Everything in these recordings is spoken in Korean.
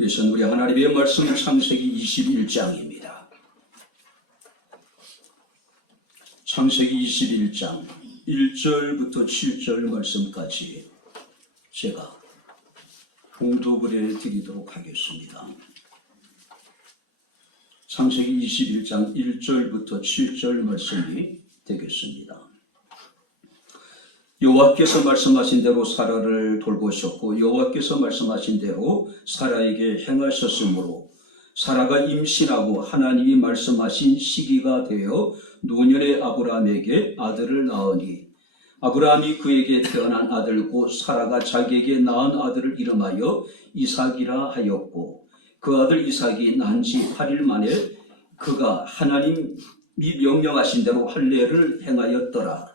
이것은 우리 하나님의 말씀 창세기 21장입니다. 창세기 21장 1절부터 7절 말씀까지 제가 봉독을 해드리도록 하겠습니다. 창세기 21장 1절부터 7절 말씀이 되겠습니다. 여호와께서 말씀하신 대로 사라를 돌보셨고 여호와께서 말씀하신 대로 사라에게 행하셨으므로 사라가 임신하고 하나님이 말씀하신 시기가 되어 노년의 아브라함에게 아들을 낳으니 아브라함이 그에게 태어난 아들 곧 사라가 자기에게 낳은 아들을 이름하여 이삭이라 하였고 그 아들 이삭이 난 지 8일 만에 그가 하나님이 명령하신 대로 할례를 행하였더라.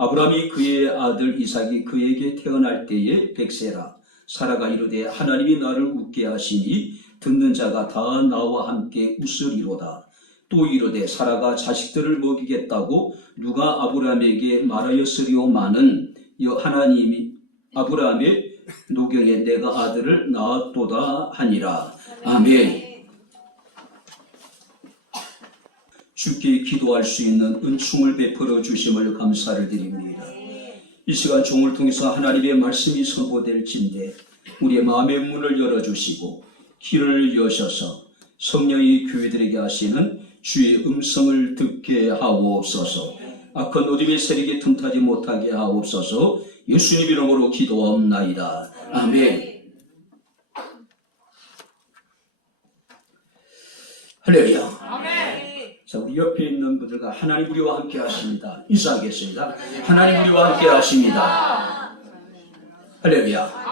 아브라함이 그의 아들 이삭이 그에게 태어날 때에 100세라. 사라가 이르되 하나님이 나를 웃게 하시니 듣는 자가 다 나와 함께 웃으리로다. 또 이르되 사라가 자식들을 먹이겠다고 누가 아브라함에게 말하였으리오마는 하나님이 아브라함의 노경에 내가 아들을 낳았도다 하니라. 아멘. 주께 기도할 수 있는 은총을 베풀어 주심을 감사를 드립니다. 이 시간 종을 통해서 하나님의 말씀이 선포될진데 우리의 마음의 문을 열어주시고 길을 여셔서 성령이 교회들에게 하시는 주의 음성을 듣게 하옵소서. 악한 어둠의 세력에 틈타지 못하게 하옵소서. 예수님 이름으로 기도하옵나이다. 아멘. 할렐루야. 자, 우리 옆에 있는 분들과 하나님 우리와 함께 하십니다. 인사하겠습니다. 하나님 우리와 함께 하십니다. 할렐루야.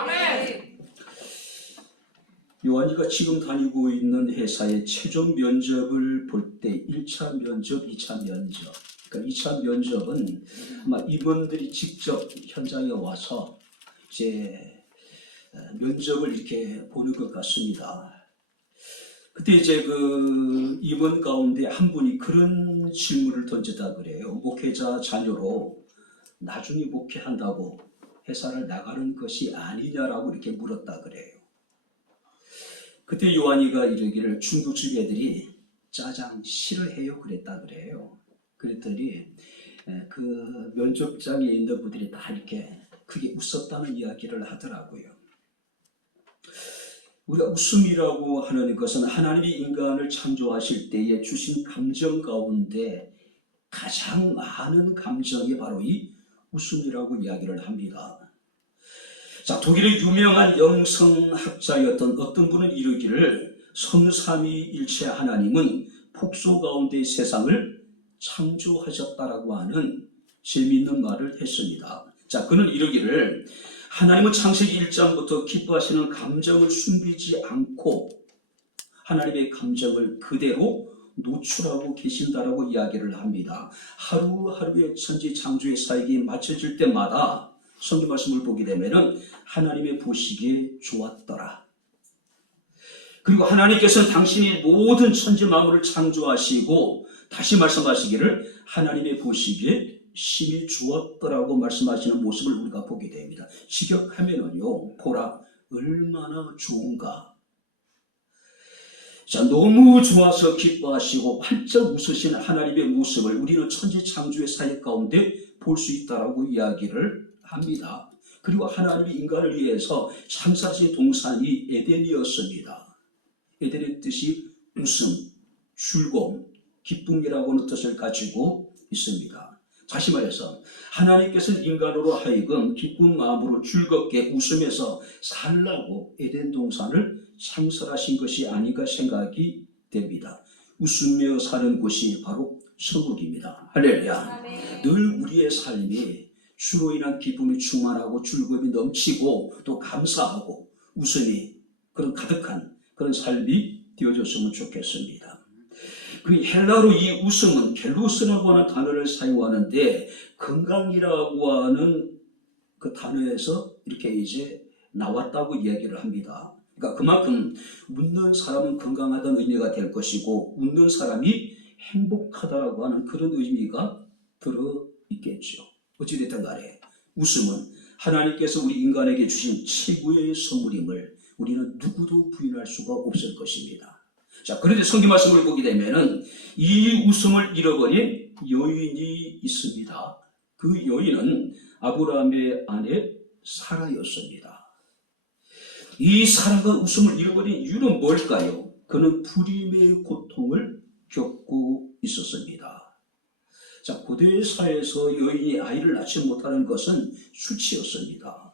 요한이가 지금 다니고 있는 회사의 최종 면접을 볼 때 1차 면접, 2차 면접. 그러니까 2차 면접은 아마 임원들이 직접 현장에 와서 이제 면접을 이렇게 보는 것 같습니다. 그때 이제 그 임원 가운데 한 분이 그런 질문을 던졌다 그래요. 목회자 자녀로 나중에 목회한다고 회사를 나가는 것이 아니냐라고 이렇게 물었다 그래요. 그때 요한이가 이러기를 중국집 애들이 짜장 싫어해요 그랬다 그래요. 그랬더니 그 면접장에 있는 분들이 다 이렇게 크게 웃었다는 이야기를 하더라고요. 우리가 웃음이라고 하는 것은 하나님이 인간을 창조하실 때에 주신 감정 가운데 가장 많은 감정이 바로 이 웃음이라고 이야기를 합니다. 자, 독일의 유명한 영성학자였던 어떤 분은 이르기를 성삼위일체 하나님은 폭소 가운데 세상을 창조하셨다라고 하는 재미있는 말을 했습니다. 자, 그는 이르기를 하나님은 창세기 1장부터 기뻐하시는 감정을 숨기지 않고 하나님의 감정을 그대로 노출하고 계신다라고 이야기를 합니다. 하루하루의 천지창조의 사역이 맞춰질 때마다 성경 말씀을 보게 되면은 하나님의 보시기에 좋았더라. 그리고 하나님께서는 당신이 모든 천지 만물을 창조하시고 다시 말씀하시기를 하나님의 보시기에 심히 좋았더라고 말씀하시는 모습을 우리가 보게 됩니다. 직역하면은요, 보라 얼마나 좋은가. 자, 너무 좋아서 기뻐하시고 활짝 웃으시는 하나님의 모습을 우리는 천지 창조의 사역 가운데 볼 수 있다라고 이야기를 합니다. 그리고 하나님이 인간을 위해서 창사하신 동산이 에덴이었습니다. 에덴의 뜻이 웃음, 즐거움, 기쁨이라고 하는 뜻을 가지고 있습니다. 다시 말해서 하나님께서는 인간으로 하여금 기쁜 마음으로 즐겁게 웃으면서 살라고 에덴 동산을 창설하신 것이 아닌가 생각이 됩니다. 웃으며 사는 곳이 바로 천국입니다. 할렐루야. 늘 우리의 삶이 주로 인한 기쁨이 충만하고 즐거움이 넘치고 또 감사하고 웃음이 그런 가득한 그런 삶이 되어졌으면 좋겠습니다. 그 헬라로 이 웃음은 켈로스라고 하는 단어를 사용하는데 건강이라고 하는 그 단어에서 이렇게 이제 나왔다고 이야기를 합니다. 그러니까 그만큼 웃는 사람은 건강하다는 의미가 될 것이고 웃는 사람이 행복하다라고 하는 그런 의미가 들어있겠죠. 어찌됐든 간에 웃음은 하나님께서 우리 인간에게 주신 최고의 선물임을 우리는 누구도 부인할 수가 없을 것입니다. 자, 그런데 성경 말씀을 보게 되면은 이 웃음을 잃어버린 여인이 있습니다. 그 여인은 아브라함의 아내 사라였습니다. 이 사라가 웃음을 잃어버린 이유는 뭘까요? 그는 불임의 고통을 겪고 있었습니다. 자, 고대 사회에서 여인이 아이를 낳지 못하는 것은 수치였습니다.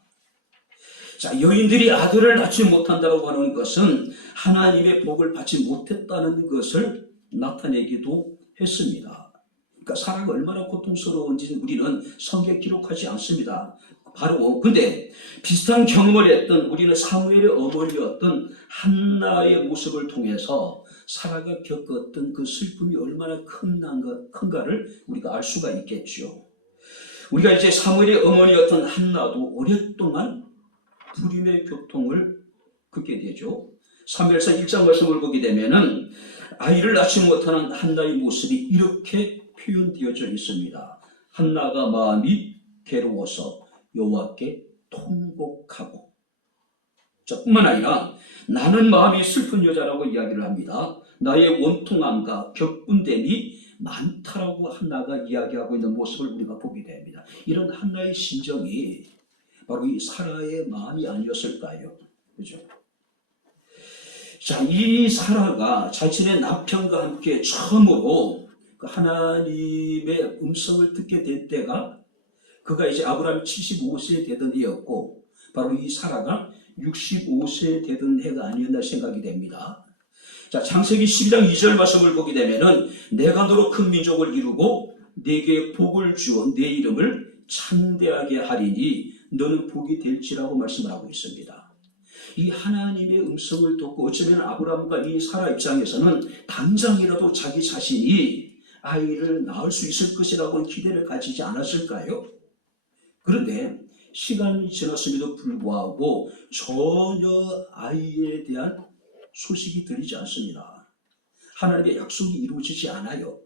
자, 여인들이 아들을 낳지 못한다고 하는 것은 하나님의 복을 받지 못했다는 것을 나타내기도 했습니다. 그러니까 사라가 얼마나 고통스러운지는 우리는 성경에 기록하지 않습니다. 바로 근데 비슷한 경험을 했던 우리는 사무엘의 어머니였던 한나의 모습을 통해서 사라가 겪었던 그 슬픔이 얼마나 큰가를 우리가 알 수가 있겠죠. 우리가 이제 사무엘의 어머니였던 한나도 오랫동안 불임의 고통을 겪게 되죠. 사무엘상 1장 말씀을 보게 되면은 아이를 낳지 못하는 한나의 모습이 이렇게 표현되어져 있습니다. 한나가 마음이 괴로워서 여호와께 통곡하고. 자, 뿐만 아니라 나는 마음이 슬픈 여자라고 이야기를 합니다. 나의 원통함과 격분됨이 많다라고 한나가 이야기하고 있는 모습을 우리가 보게 됩니다. 이런 한나의 심정이 바로 이 사라의 마음이 아니었을까요? 그죠? 자, 이 사라가 자신의 남편과 함께 처음으로 하나님의 음성을 듣게 된 때가 그가 이제 아브라함이 75세 되던 해였고 바로 이 사라가 65세 되던 해가 아니었나 생각이 됩니다. 자, 창세기 12장 2절 말씀을 보게 되면은 내가 너로 큰 민족을 이루고 네게 복을 주어 네 이름을 창대하게 하리니 너는 복이 될지라고 말씀을 하고 있습니다. 이 하나님의 음성을 듣고 어쩌면 아브라함과 이 사라 입장에서는 당장이라도 자기 자신이 아이를 낳을 수 있을 것이라고는 기대를 가지지 않았을까요? 그런데 시간이 지났음에도 불구하고 전혀 아이에 대한 소식이 들리지 않습니다. 하나님의 약속이 이루어지지 않아요.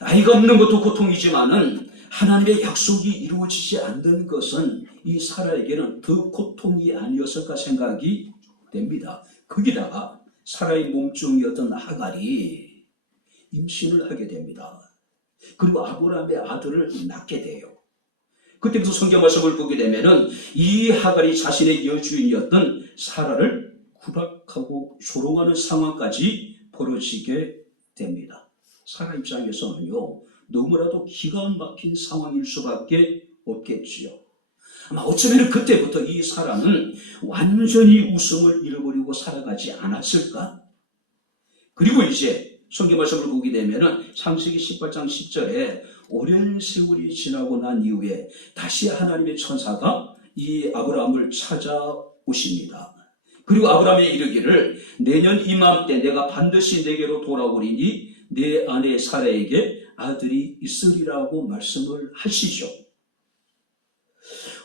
아이가 없는 것도 고통이지만은 하나님의 약속이 이루어지지 않는 것은 이 사라에게는 더 고통이 아니었을까 생각이 됩니다. 거기다가 사라의 몸종이었던 하갈이 임신을 하게 됩니다. 그리고 아브라함의 아들을 낳게 돼요. 그때부터 성경 말씀을 보게 되면은 이 하갈이 자신의 여주인이었던 사라를 구박하고 조롱하는 상황까지 벌어지게 됩니다. 사라 입장에서는요, 너무나도 기가 막힌 상황일 수밖에 없겠지요. 아마 어쩌면 그때부터 이 사라는 완전히 웃음을 잃어버리고 살아가지 않았을까? 그리고 이제 성경 말씀을 보게 되면은 창세기 18장 10절에 오랜 세월이 지나고 난 이후에 다시 하나님의 천사가 이 아브라함을 찾아오십니다. 그리고 아브라함이 이르기를 내년 이맘때 내가 반드시 내게로 돌아오리니 내 아내 사라에게 아들이 있으리라고 말씀을 하시죠.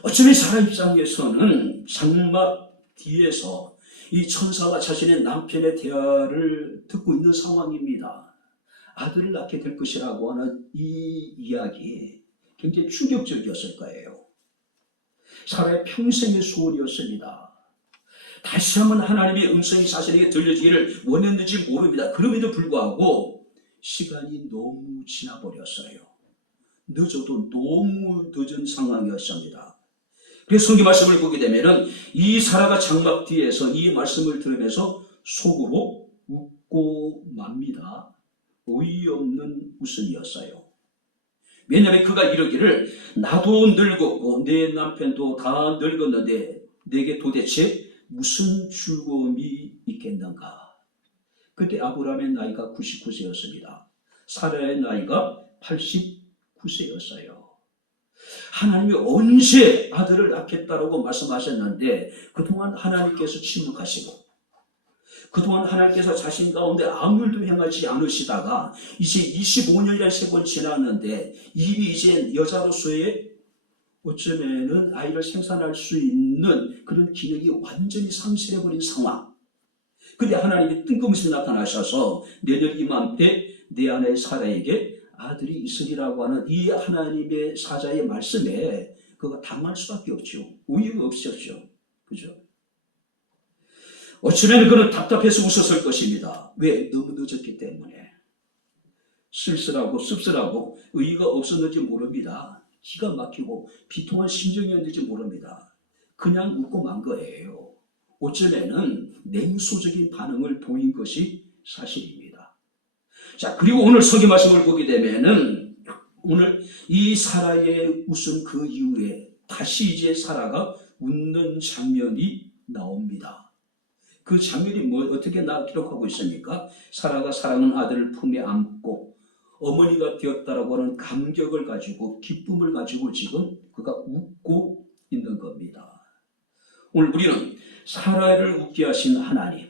어쩌면 사라 입장에서는 장막 뒤에서 이 천사가 자신의 남편의 대화를 듣고 있는 상황입니다. 아들을 낳게 될 것이라고 하는 이 이야기 굉장히 충격적이었을 거예요. 사라의 평생의 소원이었습니다. 다시 한번 하나님의 음성이 자신에게 들려지기를 원했는지 모릅니다. 그럼에도 불구하고 시간이 너무 지나버렸어요. 늦어도 너무 늦은 상황이었습니다. 그래서 성경 말씀을 보게 되면은 이 사라가 장막 뒤에서 이 말씀을 들으면서 속으로 웃고 맙니다. 어이없는 웃음이었어요. 왜냐하면 그가 이르기를 나도 늙었고 내 남편도 다 늙었는데 내게 도대체 무슨 즐거움이 있겠는가? 그때 아브라함의 나이가 99세였습니다. 사라의 나이가 89세였어요. 하나님이 언제 아들을 낳겠다라고 말씀하셨는데 그동안 하나님께서 침묵하시고 그동안 하나님께서 자신 가운데 아무 일도 행하지 않으시다가 이제 25년이나 3번 지났는데 이미 이제 여자로서의 어쩌면은 아이를 생산할 수 있는 그런 기능이 완전히 상실해버린 상황. 근데 하나님이 뜬금없이 나타나셔서 내년 이맘때 내 아내 사라에게 아들이 있으리라고 하는 이 하나님의 사자의 말씀에 그가 당할 수밖에 없죠. 오유가 없었죠. 그죠? 어쩌면 그는 답답해서 웃었을 것입니다. 왜? 너무 늦었기 때문에. 쓸쓸하고 씁쓸하고 의의가 없었는지 모릅니다. 기가 막히고 비통한 심정이었는지 모릅니다. 그냥 웃고 만 거예요. 어쩌면은 냉소적인 반응을 보인 것이 사실입니다. 자, 그리고 오늘 성경 말씀을 보게 되면은 오늘 이 사라의 웃음 그 이후에 다시 이제 사라가 웃는 장면이 나옵니다. 그 장면이 어떻게 기록하고 있습니까? 사라가 사랑하는 아들을 품에 안고 어머니가 되었다라고 하는 감격을 가지고 기쁨을 가지고 지금 그가 웃고 있는 겁니다. 오늘 우리는 사라를 웃게 하신 하나님,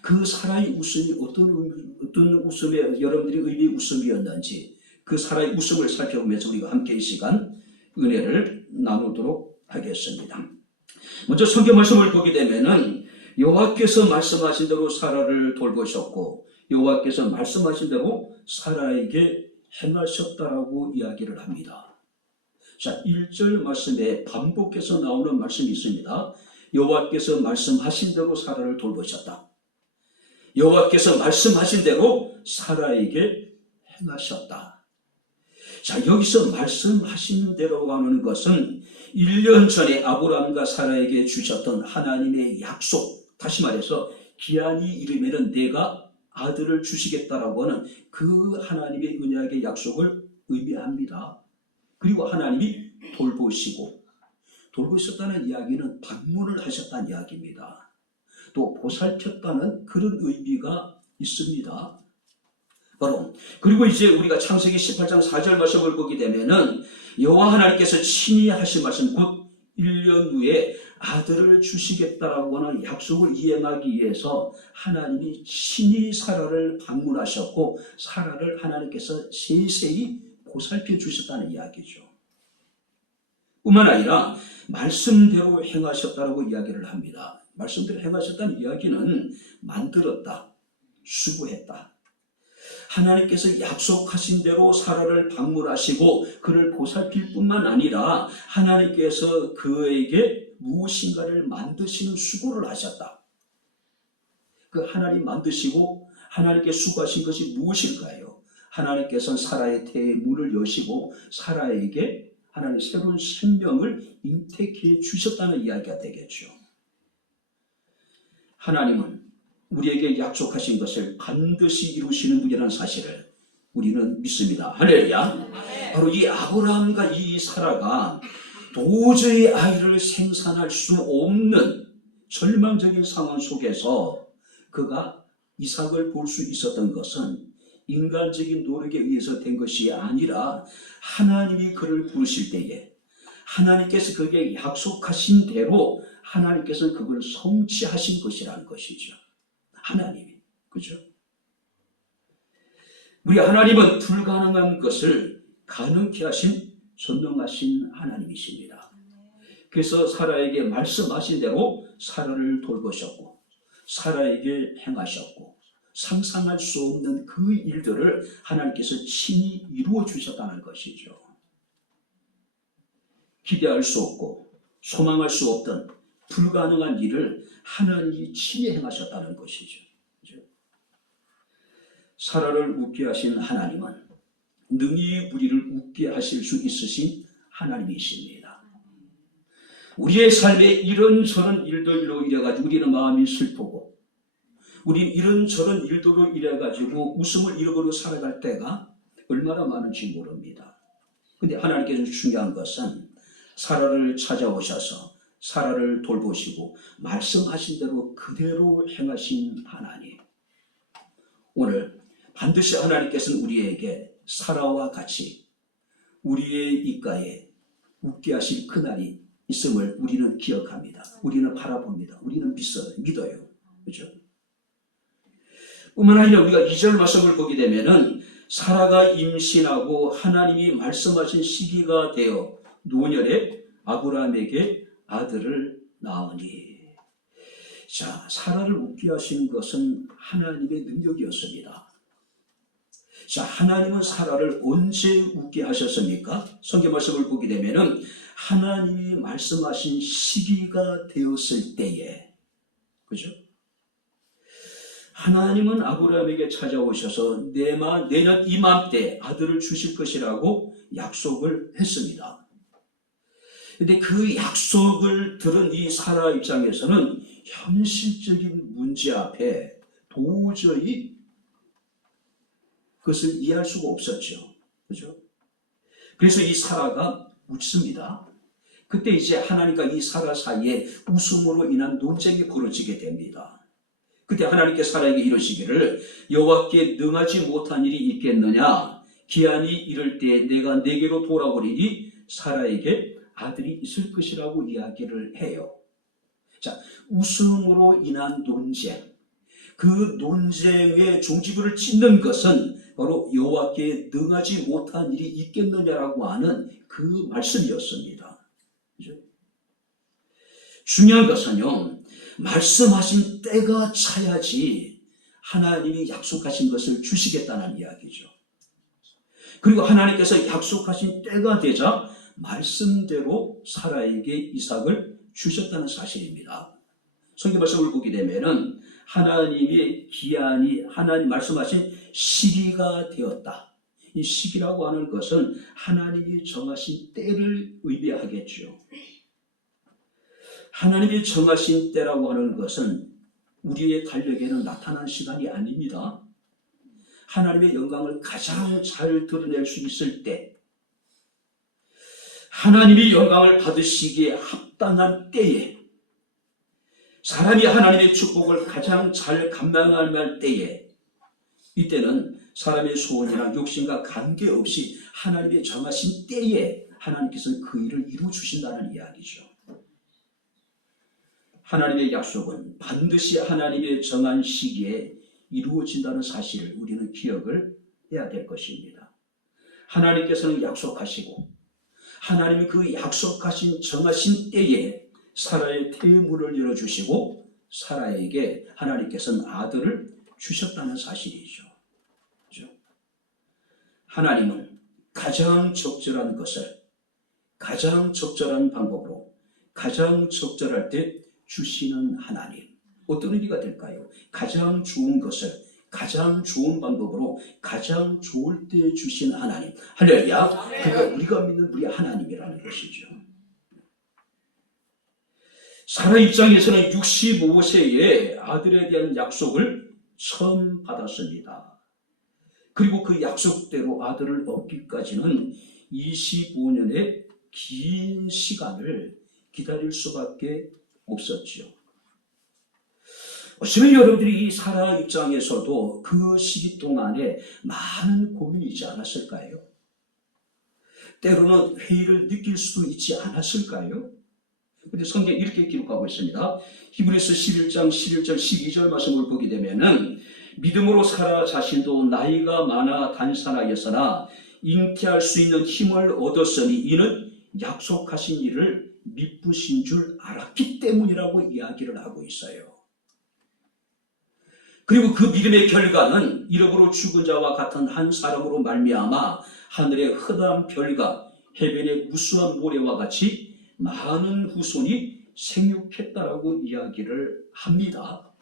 그 사라의 웃음이 어떤 웃음에 여러분들이 의미의 웃음이었는지 그 사라의 웃음을 살펴보면서 우리가 함께 이 시간 은혜를 나누도록 하겠습니다. 먼저 성경 말씀을 보게 되면은 여호와께서 말씀하신 대로 사라를 돌보셨고 여호와께서 말씀하신 대로 사라에게 행하셨다라고 이야기를 합니다. 자, 1절 말씀에 반복해서 나오는 말씀이 있습니다. 여호와께서 말씀하신 대로 사라를 돌보셨다. 여호와께서 말씀하신 대로 사라에게 행하셨다. 자, 여기서 말씀하신 대로 하는 것은 1년 전에 아브라함과 사라에게 주셨던 하나님의 약속, 다시 말해서 기한이 이르면은 내가 아들을 주시겠다라고 하는 그 하나님의 언약의 약속을 의미합니다. 그리고 하나님이 돌보셨다는 이야기는 방문을 하셨다는 이야기입니다. 또 보살폈다는 그런 의미가 있습니다. 바로 그리고 이제 우리가 창세기 18장 4절 말씀을 보게 되면은 여호와 하나님께서 친히 하신 말씀, 곧 1년 후에 아들을 주시겠다라고 하는 약속을 이행하기 위해서 하나님이 친히 사라를 방문하셨고 사라를 하나님께서 세세히 보살펴 주셨다는 이야기죠. 뿐만 아니라 말씀대로 행하셨다라고 이야기를 합니다. 말씀대로 행하셨다는 이야기는 만들었다, 수고했다. 하나님께서 약속하신 대로 사라를 방문하시고 그를 보살필 뿐만 아니라 하나님께서 그에게 무엇인가를 만드시는 수고를 하셨다. 그 하나님 만드시고 하나님께 수고하신 것이 무엇일까요? 하나님께서는 사라의 태의 문을 여시고 사라에게 하나님의 새로운 생명을 인택해 주셨다는 이야기가 되겠죠. 하나님은 우리에게 약속하신 것을 반드시 이루시는 분이라는 사실을 우리는 믿습니다. 할렐루야. 바로 이 아브라함과 이 사라가 도저히 아이를 생산할 수 없는 절망적인 상황 속에서 그가 이삭을 볼 수 있었던 것은 인간적인 노력에 의해서 된 것이 아니라 하나님이 그를 부르실 때에 하나님께서 그에게 약속하신 대로 하나님께서 그걸 성취하신 것이라는 것이죠. 하나님이, 그죠? 우리 하나님은 불가능한 것을 가능케 하신 전능하신 하나님이십니다. 그래서 사라에게 말씀하신 대로 사라를 돌보셨고 사라에게 행하셨고 상상할 수 없는 그 일들을 하나님께서 친히 이루어 주셨다는 것이죠. 기대할 수 없고 소망할 수 없던 불가능한 일을 하나님이 친히 행하셨다는 것이죠. 사라를 웃게 하신 하나님은 능히 우리를 웃게 하실 수 있으신 하나님이십니다. 우리의 삶에 이런저런 일들로 이래가지고 우리는 마음이 슬프고 우리 이런저런 일들로 이래가지고 웃음을 잃어버리고 살아갈 때가 얼마나 많은지 모릅니다. 근데 하나님께서 중요한 것은 사라를 찾아오셔서 사라를 돌보시고 말씀하신 대로 그대로 행하신 하나님. 오늘 반드시 하나님께서는 우리에게 사라와 같이 우리의 입가에 웃게 하실 그날이 있음을 우리는 기억합니다. 우리는 바라봅니다. 우리는 믿어요. 그렇죠? 뿐만 아니라 우리가 2절 말씀을 보게 되면은 사라가 임신하고 하나님이 말씀하신 시기가 되어 노년에 아브라함에게 아들을 낳으니. 자, 사라를 웃게 하신 것은 하나님의 능력이었습니다. 자, 하나님은 사라를 언제 웃게 하셨습니까? 성경 말씀을 보게 되면은 하나님이 말씀하신 시기가 되었을 때에, 그죠? 하나님은 아브라함에게 찾아오셔서 내년 이맘때 아들을 주실 것이라고 약속을 했습니다. 근데 그 약속을 들은 이 사라 입장에서는 현실적인 문제 앞에 도저히 그것을 이해할 수가 없었죠. 그죠? 그래서 이 사라가 묻습니다. 그때 이제 하나님과 이 사라 사이에 웃음으로 인한 논쟁이 벌어지게 됩니다. 그때 하나님께 사라에게 이러시기를 여호와께 능하지 못한 일이 있겠느냐? 기한이 이를 때 내가 내게로 돌아오리니 사라에게 아들이 있을 것이라고 이야기를 해요. 자, 웃음으로 인한 논쟁. 그 논쟁의 종지부를 찍는 것은 바로 여호와께 능하지 못한 일이 있겠느냐라고 하는 그 말씀이었습니다. 그죠? 중요한 것은요, 말씀하신 때가 차야지 하나님이 약속하신 것을 주시겠다는 이야기죠. 그리고 하나님께서 약속하신 때가 되자 말씀대로 사라에게 이삭을 주셨다는 사실입니다. 성경 말씀을 보게 되면은 하나님의 기한이 하나님 말씀하신 시기가 되었다. 이 시기라고 하는 것은 하나님이 정하신 때를 의미하겠죠. 하나님이 정하신 때라고 하는 것은 우리의 달력에는 나타난 시간이 아닙니다. 하나님의 영광을 가장 잘 드러낼 수 있을 때, 하나님이 영광을 받으시기에 합당한 때에, 사람이 하나님의 축복을 가장 잘 감당할 때에, 이때는 사람의 소원이나 욕심과 관계없이 하나님의 정하신 때에 하나님께서는 그 일을 이루어 주신다는 이야기죠. 하나님의 약속은 반드시 하나님의 정한 시기에 이루어진다는 사실을 우리는 기억을 해야 될 것입니다. 하나님께서는 약속하시고 하나님이 그 약속하신 정하신 때에 사라의 태문을 열어주시고 사라에게 하나님께서는 아들을 주셨다는 사실이죠. 그렇죠? 하나님은 가장 적절한 것을 가장 적절한 방법으로 가장 적절할 때 주시는 하나님. 어떤 의미가 될까요? 가장 좋은 것을 가장 좋은 방법으로 가장 좋을 때 주신 하나님. 할렐루야. 그가 우리가 믿는 우리 하나님이라는 것이죠. 사라 입장에서는 65세에 아들에 대한 약속을 처음 받았습니다. 그리고 그 약속대로 아들을 얻기까지는 25년의 긴 시간을 기다릴 수밖에 없었죠. 어쩌면 여러분들이 이 사라 입장에서도 그 시기 동안에 많은 고민이 있지 않았을까요? 때로는 회의를 느낄 수도 있지 않았을까요? 근데 성경에 이렇게 기록하고 있습니다. 히브리서 11장 11절 12절 말씀을 보게 되면은 믿음으로 사라 자신도 나이가 많아 단산하였으나 잉태할 수 있는 힘을 얻었으니 이는 약속하신 일을 미쁘신 줄 알았기 때문이라고 이야기를 하고 있어요. 그리고 그 믿음의 결과는 이러므로 죽은 자와 같은 한 사람으로 말미암아 하늘의 흔한 별과 해변의 무수한 모래와 같이 많은 후손이 생육했다라고 이야기를 합니다.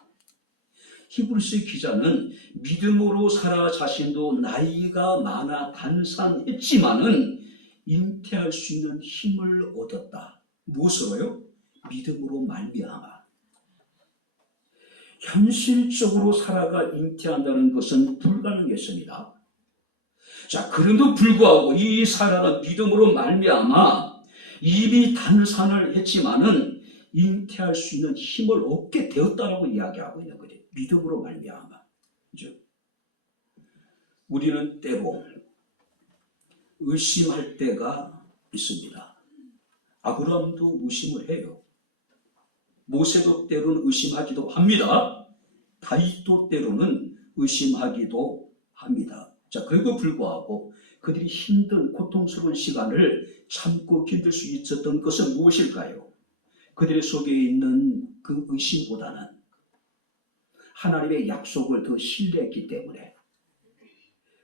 히브리서의 기자는 믿음으로 사라 자신도 나이가 많아 단산했지만은 잉태할 수 있는 힘을 얻었다. 무엇으로요? 믿음으로 말미암아. 현실적으로 사라가 잉태한다는 것은 불가능했습니다. 자, 그럼에도 불구하고 이 사라는 믿음으로 말미암아 이미 단산을 했지만은 잉태할 수 있는 힘을 얻게 되었다라고 이야기하고 있는 거죠. 믿음으로 말미암아. 그죠? 우리는 때로 의심할 때가 있습니다. 아브라함도 의심을 해요. 모세도 때로는 의심하기도 합니다. 다윗도 때로는 의심하기도 합니다. 자, 그리고 불구하고 그들이 힘든 고통스러운 시간을 참고 견딜 수 있었던 것은 무엇일까요? 그들의 속에 있는 그 의심보다는 하나님의 약속을 더 신뢰했기 때문에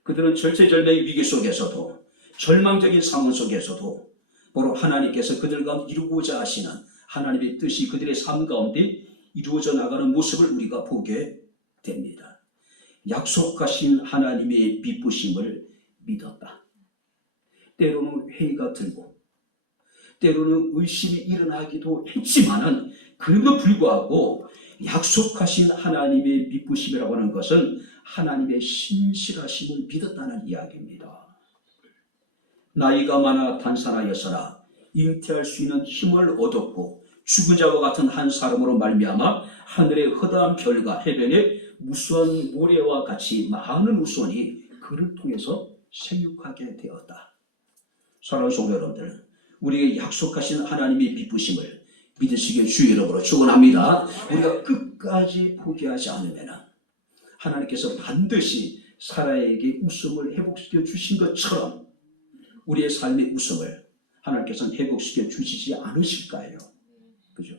그들은 절체절명의 위기 속에서도 절망적인 상황 속에서도 바로 하나님께서 그들 가운데 이루고자 하시는 하나님의 뜻이 그들의 삶 가운데 이루어져 나가는 모습을 우리가 보게 됩니다. 약속하신 하나님의 기쁘심을 믿었다. 때로는 회의가 들고 때로는 의심이 일어나기도 했지만은 그럼에도 불구하고 약속하신 하나님의 기쁘심이라고 하는 것은 하나님의 신실하심을 믿었다는 이야기입니다. 나이가 많아 단산하였으나 잉태할 수 있는 힘을 얻었고 죽은 자와 같은 한 사람으로 말미암아 하늘의 허다한 별과 해변의 무수한 모래와 같이 많은 우선이 그를 통해서 생육하게 되었다. 사랑하는 성도 여러분들, 우리에게 약속하신 하나님의 기쁘심을 믿으시기에 주의 이름으로 축원합니다. 우리가 끝까지 포기하지 않으면 하나님께서 반드시 사라에게 웃음을 회복시켜 주신 것처럼 우리의 삶의 웃음을 하나님께서는 회복시켜 주시지 않으실까요? 그죠?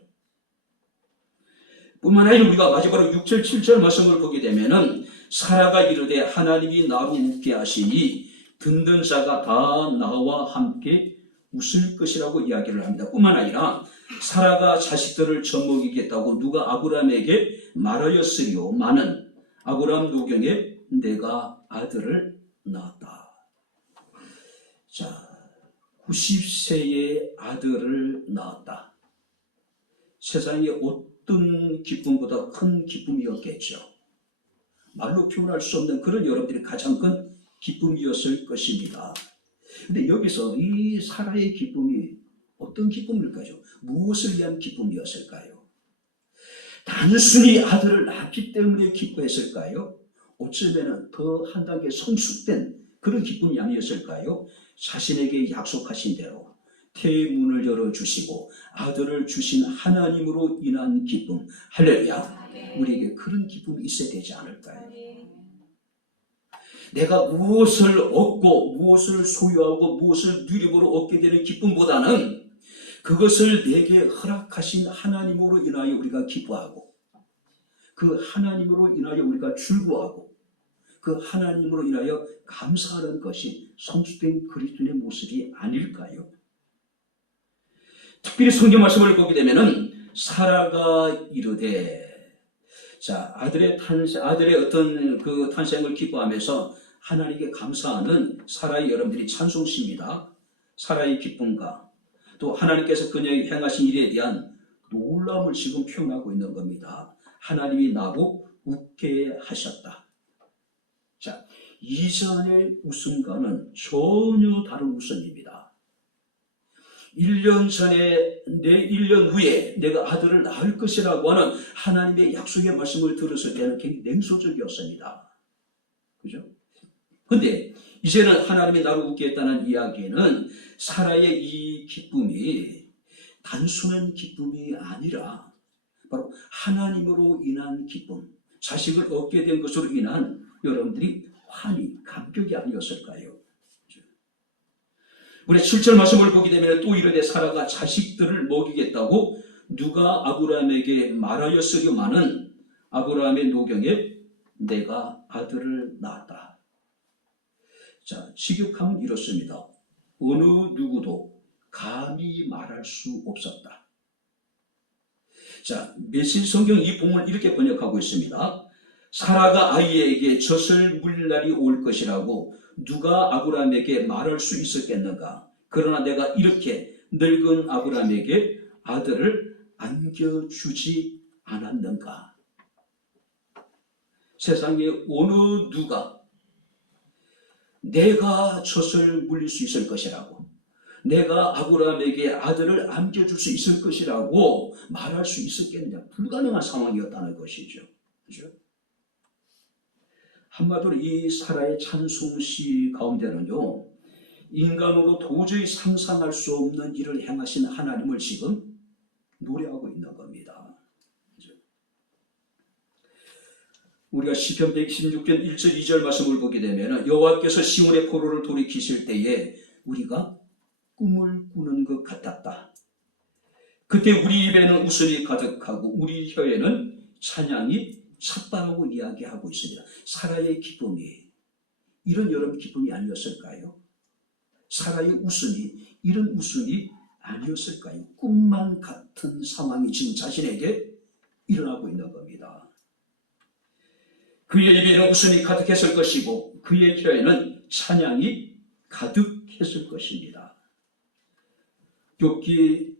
뿐만 아니라 우리가 마지막으로 6절 7절 말씀을 보게 되면은 사라가 이르되 하나님이 나로 웃게 하시니 듣는 자가 다 나와 함께 웃을 것이라고 이야기를 합니다. 뿐만 아니라 사라가 자식들을 젖먹이겠다고 누가 아브라함에게 말하였으리오마는 아브라함 노경에 내가 아들을 낳았다. 자, 90세의 아들을 낳았다. 세상에 어떤 기쁨보다 큰 기쁨이었겠죠. 말로 표현할 수 없는 그런 여러분들이 가장 큰 기쁨이었을 것입니다. 근데 여기서 이 사라의 기쁨이 어떤 기쁨일까요? 무엇을 위한 기쁨이었을까요? 단순히 아들을 낳기 때문에 기뻐했을까요? 어쩌면 더 한 단계 성숙된 그런 기쁨이 아니었을까요? 자신에게 약속하신 대로 태의 문을 열어주시고 아들을 주신 하나님으로 인한 기쁨, 할렐루야, 우리에게 그런 기쁨이 있어야 되지 않을까요? 내가 무엇을 얻고 무엇을 소유하고 무엇을 누림으로 얻게 되는 기쁨보다는 그것을 내게 허락하신 하나님으로 인하여 우리가 기뻐하고 그 하나님으로 인하여 우리가 즐거워하고 그 하나님으로 인하여 감사하는 것이 성숙된 그리스도인의 모습이 아닐까요? 특별히 성경 말씀을 보게 되면은 사라가 이르되, 자, 아들의 어떤 그 탄생을 기뻐하면서 하나님께 감사하는 사라의 여러분들이 찬송시입니다. 사라의 기쁨과 또 하나님께서 그녀에게 행하신 일에 대한 놀라움을 지금 표현하고 있는 겁니다. 하나님이 나로 웃게 하셨다. 자, 이전의 웃음과는 전혀 다른 웃음입니다. 1년 전에 1년 후에 내가 아들을 낳을 것이라고 하는 하나님의 약속의 말씀을 들었을 때는 굉장히 냉소적이었습니다. 그죠? 근데 이제는 하나님이 나를 웃게 했다는 이야기는 사라의 이 기쁨이 단순한 기쁨이 아니라 바로 하나님으로 인한 기쁨, 자식을 얻게 된 것으로 인한 여러분들이 환희, 감격이 아니었을까요? 우리 7절 말씀을 보게 되면 또 이르되 사라가 자식들을 먹이겠다고 누가 아브라함에게 말하였으리마는 아브라함의 노경에 내가 아들을 낳았다. 자, 직역하면 이렇습니다. 어느 누구도 감히 말할 수 없었다. 자, 메시지 성경 이 본문을 이렇게 번역하고 있습니다. 사라가 아이에게 젖을 물릴 날이 올 것이라고 누가 아브라함에게 말할 수 있었겠는가? 그러나 내가 이렇게 늙은 아브라함에게 아들을 안겨주지 않았는가? 세상에 어느 누가 내가 젖을 물릴 수 있을 것이라고, 내가 아브라함에게 아들을 안겨줄 수 있을 것이라고 말할 수 있었겠느냐? 불가능한 상황이었다는 것이죠. 그렇죠? 한마디로 이 사라의 찬송시 가운데는요, 인간으로 도저히 상상할 수 없는 일을 행하신 하나님을 지금 노래하고 있는 겁니다. 우리가 시편 116편 1절 2절 말씀을 보게 되면 여호와께서 시온의 포로를 돌이키실 때에 우리가 꿈을 꾸는 것 같았다. 그때 우리 입에는 웃음이 가득하고 우리 혀에는 찬양이 찼다고 이야기하고 있습니다. 사라의 기쁨이 이런 여러분 기쁨이 아니었을까요? 사라의 웃음이 이런 웃음이 아니었을까요? 꿈만 같은 상황이 지금 자신에게 일어나고 있는 겁니다. 그의 입에는 웃음이 가득했을 것이고 그의 혀에는 찬양이 가득했을 것입니다. 욥기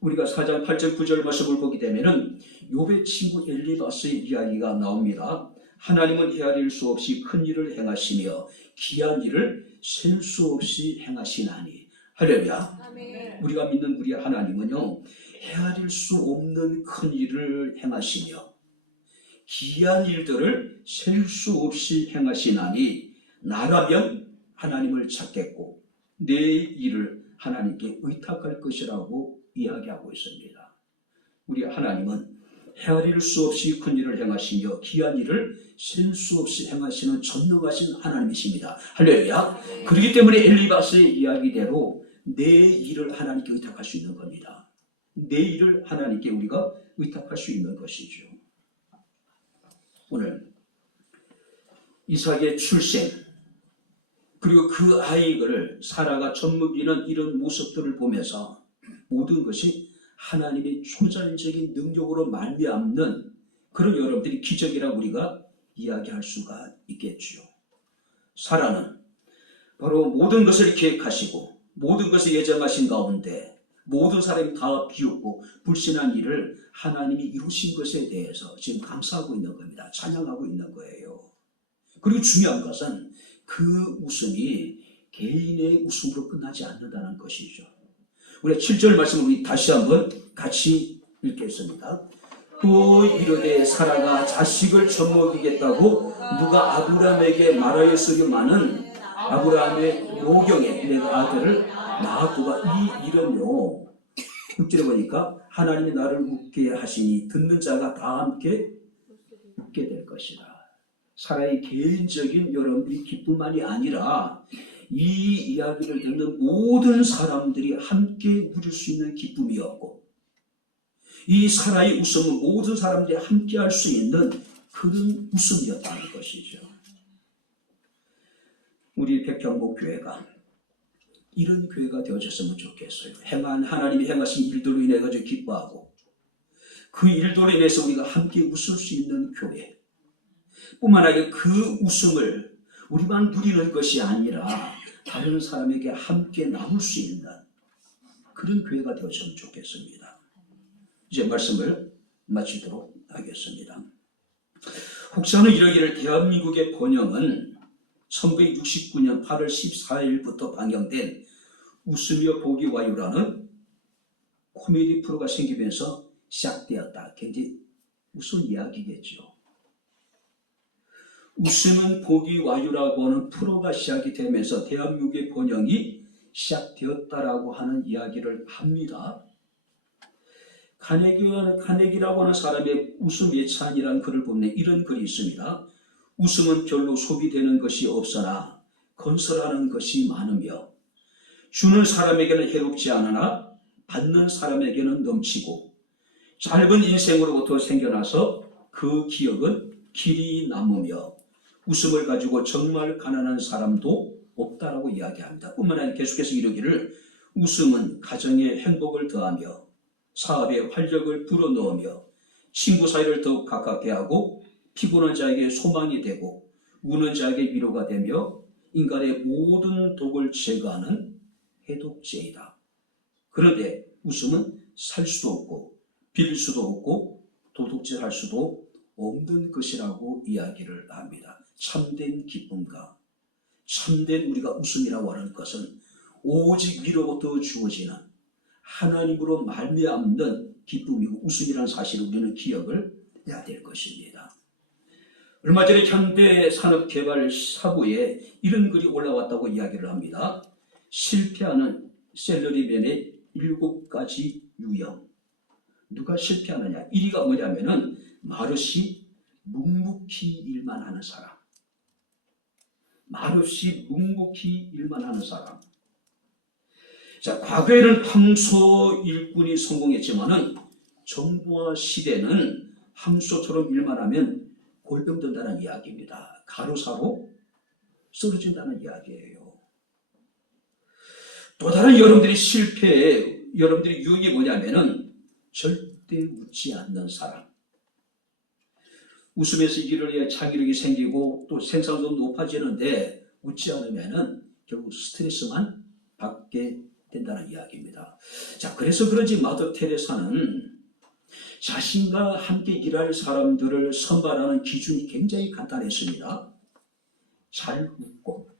우리가 4장 8절 9절 말씀을 보게 되면은 욥의 친구 엘리바스의 이야기가 나옵니다. 하나님은 헤아릴 수 없이 큰 일을 행하시며 기한 일을 셀 수 없이 행하시나니. 할렐루야. 아멘. 우리가 믿는 우리 하나님은요, 헤아릴 수 없는 큰 일을 행하시며 기한 일들을 셀 수 없이 행하시나니 나라면 하나님을 찾겠고 내 일을 하나님께 의탁할 것이라고 이야기하고 있습니다. 우리 하나님은 헤아릴 수 없이 큰 일을 행하시며 기한 일을 셀 수 없이 행하시는 전능하신 하나님이십니다. 할렐루야. 그렇기 때문에 엘리바스의 이야기대로 내 일을 하나님께 의탁할 수 있는 겁니다. 내 일을 하나님께 우리가 의탁할 수 있는 것이죠. 오늘 이삭의 출생 그리고 그 아이를 사라가 젖먹이는 이런 모습들을 보면서 모든 것이 하나님의 초자연적인 능력으로 말미암는 그런 여러분들이 기적이라고 우리가 이야기할 수가 있겠죠. 사라는 바로 모든 것을 계획하시고 모든 것을 예정하신 가운데 모든 사람이 다 비웃고 불신한 일을 하나님이 이루신 것에 대해서 지금 감사하고 있는 겁니다. 찬양하고 있는 거예요. 그리고 중요한 것은 그 웃음이 개인의 웃음으로 끝나지 않는다는 것이죠. 우리 7절 말씀을 우리 다시 한번 같이 읽겠습니다. 또 이르되 사라가 자식을 젖먹이겠다고 누가 아브라함에게 말하였으리마는 아브라함의 노경에 내가 아들을 낳았도다 이 이름요. 6절에 보니까 하나님이 나를 웃게 하시니 듣는 자가 다 함께 웃게 될 것이다. 사라의 개인적인 여러분들이 기쁨만이 아니라 이 이야기를 듣는 모든 사람들이 함께 누릴 수 있는 기쁨이었고 이 사라의 웃음은 모든 사람들이 함께 할 수 있는 그런 웃음이었다는 것이죠. 우리 백향목 교회가 이런 교회가 되어졌으면 좋겠어요. 하나님이 행하신 일들로 인해 가지고 기뻐하고 그 일들로 인해서 우리가 함께 웃을 수 있는 교회 뿐만 아니라 그 웃음을 우리만 누리는 것이 아니라 다른 사람에게 함께 나눌 수 있는 그런 교회가 되었으면 좋겠습니다. 이제 말씀을 마치도록 하겠습니다. 혹자는 이러기를 대한민국의 번영은 1969년 8월 14일부터 방영된 웃으며 보기 와요라는 코미디 프로가 생기면서 시작되었다. 굉장히 무슨 이야기겠죠. 웃으면 보기 와요라고 하는 프로가 시작이 되면서 대한민국의 번영이 시작되었다라고 하는 이야기를 합니다. 카네기라고 하는 사람의 웃음 예찬이라는 글을 보면 이런 글이 있습니다. 웃음은 별로 소비되는 것이 없으나 건설하는 것이 많으며 주는 사람에게는 해롭지 않으나 받는 사람에게는 넘치고 짧은 인생으로부터 생겨나서 그 기억은 길이 남으며 웃음을 가지고 정말 가난한 사람도 없다라고 이야기합니다. 뿐만 아니라 계속해서 이르기를 웃음은 가정의 행복을 더하며 사업에 활력을 불어넣으며 친구 사이를 더욱 가깝게 하고 피곤한 자에게 소망이 되고 우는 자에게 위로가 되며 인간의 모든 독을 제거하는 해독제이다. 그런데 웃음은 살 수도 없고 빌릴 수도 없고 도둑질할 수도 없는 것이라고 이야기를 합니다. 참된 기쁨과 참된 우리가 웃음이라고 하는 것은 오직 위로부터 주어지는 하나님으로 말미암는 기쁨이고 웃음이라는 사실을 우리는 기억을 해야 될 것입니다. 얼마 전에 현대산업개발사부에 이런 글이 올라왔다고 이야기를 합니다. 실패하는 샐러리맨의 7가지 유형. 누가 실패하느냐? 1위가 뭐냐면은 말없이 묵묵히 일만 하는 사람. 말없이 묵묵히 일만 하는 사람. 자, 과거에는 황소 일꾼이 성공했지만은 정부와 시대는 황소처럼 일만 하면 골병든다는 이야기입니다. 가로사로 쓰러진다는 이야기예요. 또 다른 여러분들이 여러분들이 유형이 뭐냐면은 절대 웃지 않는 사람. 웃으면서 일을 해야 창의력이 생기고 또 생산성도 높아지는데 웃지 않으면은 결국 스트레스만 받게 된다는 이야기입니다. 자, 그래서 그런지 마더 테레사는 자신과 함께 일할 사람들을 선발하는 기준이 굉장히 간단했습니다. 잘 웃고,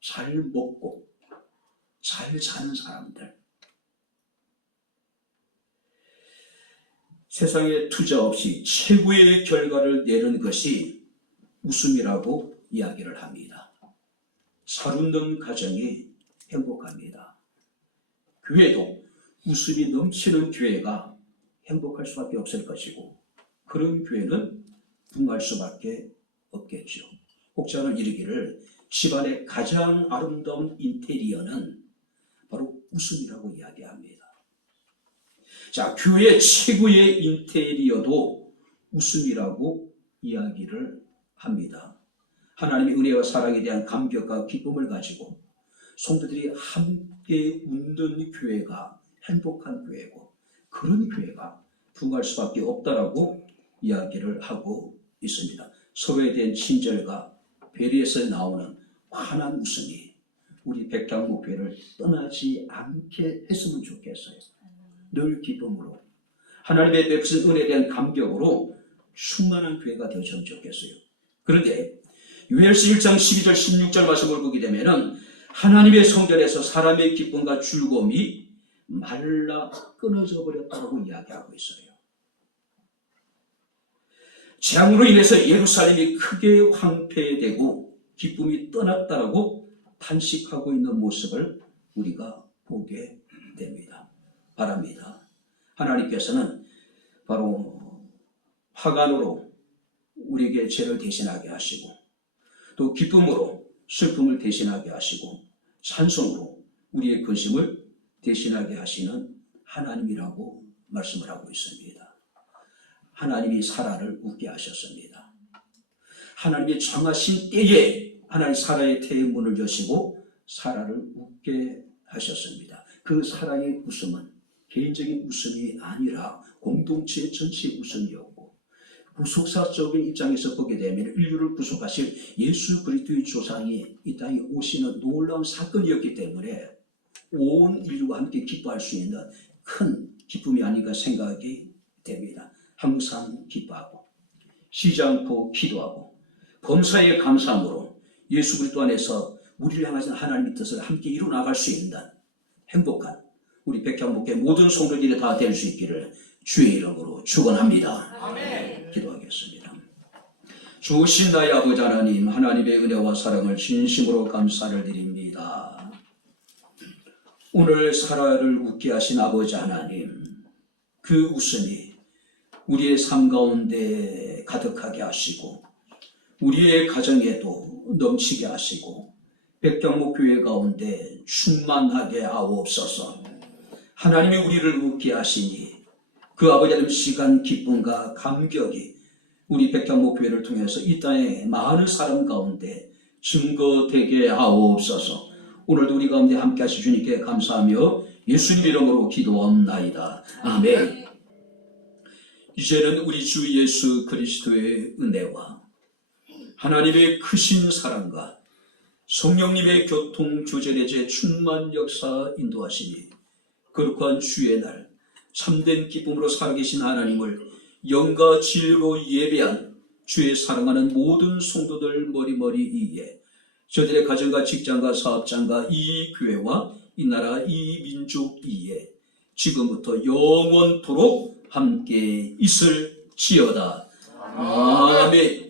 잘 먹고, 잘 사는 사람들. 세상에 투자 없이 최고의 결과를 내는 것이 웃음이라고 이야기를 합니다. 살웃는 가정이 행복합니다. 교회도 웃음이 넘치는 교회가 행복할 수밖에 없을 것이고 그런 교회는 붕할 수밖에 없겠죠. 혹자는 이르기를 집안의 가장 아름다운 인테리어는 바로 웃음이라고 이야기합니다. 자, 교회 최고의 인테리어도 웃음이라고 이야기를 합니다. 하나님의 은혜와 사랑에 대한 감격과 기쁨을 가지고 성도들이 함께 웃는 교회가 행복한 교회고 그런 교회가 붕할 수밖에 없다라고 이야기를 하고 있습니다. 서로에 대한 친절과 배려에서 나오는 환한 웃음이 우리 백향목교회를 떠나지 않게 했으면 좋겠어요. 늘 기쁨으로 하나님의 베푸신 은혜에 대한 감격으로 충만한 교회가 되었으면 좋겠어요. 그런데 요엘서 1장 12절 16절 말씀을 보게 되면은 하나님의 성전에서 사람의 기쁨과 즐거움이 말라 끊어져 버렸다고 이야기하고 있어요. 재앙으로 인해서 예루살렘이 크게 황폐되고 기쁨이 떠났다라고 탄식하고 있는 모습을 우리가 보게 됩니다. 바랍니다. 하나님께서는 바로 화관으로 우리에게 죄를 대신하게 하시고 또 기쁨으로 슬픔을 대신하게 하시고 찬송으로 우리의 근심을 대신하게 하시는 하나님이라고 말씀을 하고 있습니다. 하나님이 사라를 웃게 하셨습니다. 하나님이 정하신 때에 하나님 사라의 태의 문을 여시고 사라를 웃게 하셨습니다. 그 사라의 웃음은 개인적인 웃음이 아니라 공동체 전체의 웃음이었고 구속사적인 입장에서 보게 되면 인류를 구속하실 예수 그리스도의 조상이 이 땅에 오시는 놀라운 사건이었기 때문에 온 인류와 함께 기뻐할 수 있는 큰 기쁨이 아닌가 생각이 됩니다. 항상 기뻐하고 쉬지 않고 기도하고 범사에 감사함으로 예수 그리스도 안에서 우리를 향하신 하나님의 뜻을 함께 이루어나갈 수 있는 행복한 우리 백향목회 모든 성도들이 다 될 수 있기를 주의 이름으로 축원합니다. 아멘. 기도하겠습니다. 주신 나의 아버지 하나님, 하나님의 은혜와 사랑을 진심으로 감사를 드립니다. 오늘 사라를 웃게 하신 아버지 하나님, 그 웃음이 우리의 삶 가운데 가득하게 하시고 우리의 가정에도 넘치게 하시고 백향목교회 가운데 충만하게 하옵소서. 하나님이 우리를 웃게 하시니 그 아버지 하나님 시간 기쁨과 감격이 우리 백향목교회를 통해서 이 땅의 많은 사람 가운데 증거되게 하옵소서. 오늘도 우리 가운데 함께 하시 주님께 감사하며 예수님 이름으로 기도합나이다. 아멘. 이제는 우리 주 예수 그리스도의 은혜와 하나님의 크신 사랑과 성령님의 교통 교제례제 충만 역사 인도하시니 거룩한 주의 날 참된 기쁨으로 살아계신 하나님을 영과 진리로 예배한 주의 사랑하는 모든 성도들 머리머리 위에 저들의 가정과 직장과 사업장과 이 교회와 이 나라 이 민족 위에 지금부터 영원토록 함께 있을지어다. 아멘.